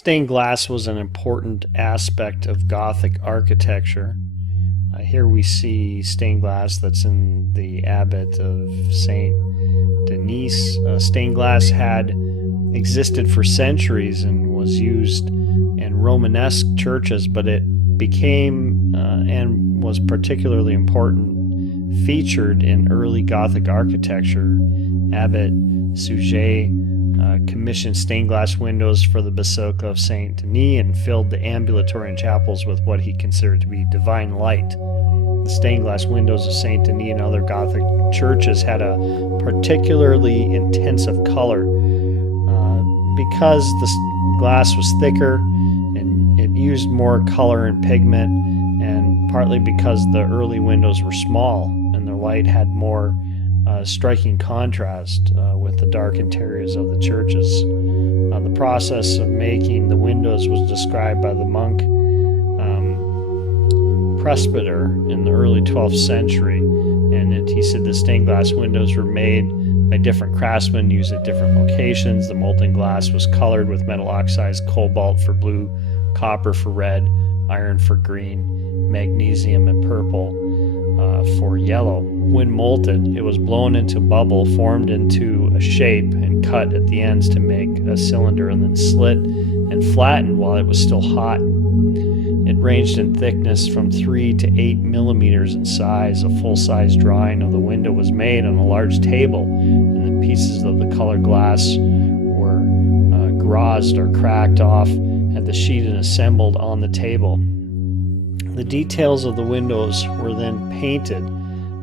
Stained glass was an important aspect of Gothic architecture. Here we see stained glass that's in the abbot of Saint Denis. Stained glass had existed for centuries and was used in Romanesque churches, but it became and was particularly important, featured in early Gothic architecture. Abbot Suger commissioned stained glass windows for the Basilica of Saint Denis and filled the ambulatory and chapels with what he considered to be divine light. The stained glass windows of Saint Denis and other Gothic churches had a particularly intensive color because the glass was thicker and it used more color and pigment, and partly because the early windows were small and their light had more striking contrast with the dark interiors of the churches. The process of making the windows was described by the monk presbyter in the early 12th century, and he said the stained glass windows were made by different craftsmen used at different locations. The molten glass was colored with metal oxides: cobalt for blue, copper for red, iron for green, magnesium and purple for yellow. When molten, it was blown into a bubble, formed into a shape, and cut at the ends to make a cylinder, and then slit and flattened while it was still hot. It ranged in thickness from 3 to 8 millimeters in size. A full-size drawing of the window was made on a large table, and the pieces of the colored glass were grazed or cracked off at the sheet and assembled on the table. The details of the windows were then painted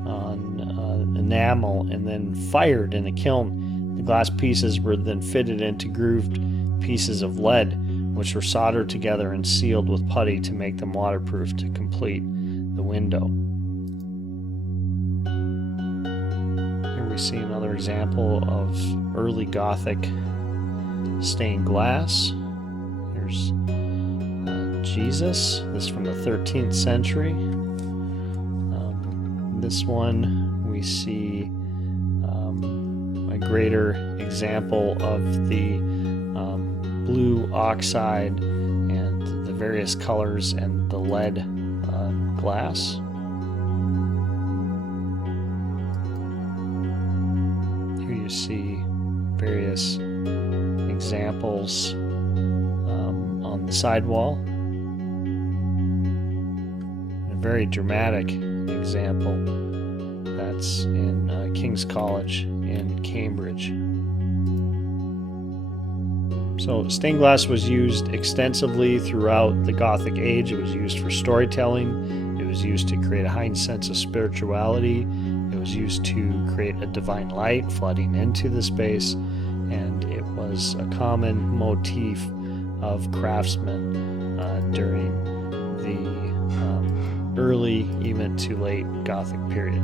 on enamel and then fired in a kiln. The glass pieces were then fitted into grooved pieces of lead, which were soldered together and sealed with putty to make them waterproof to complete the window. Here we see another example of early Gothic stained glass. Here's Jesus. This is from the 13th century. This one we see a greater example of the blue oxide and the various colors and the lead glass. Here you see various examples on the sidewall. A very dramatic example that's in King's College in Cambridge. So stained glass was used extensively throughout the Gothic age. It was used for storytelling. It was used to create a heightened sense of spirituality. It was used to create a divine light flooding into the space, and it was a common motif of craftsmen during the early, even to late Gothic period.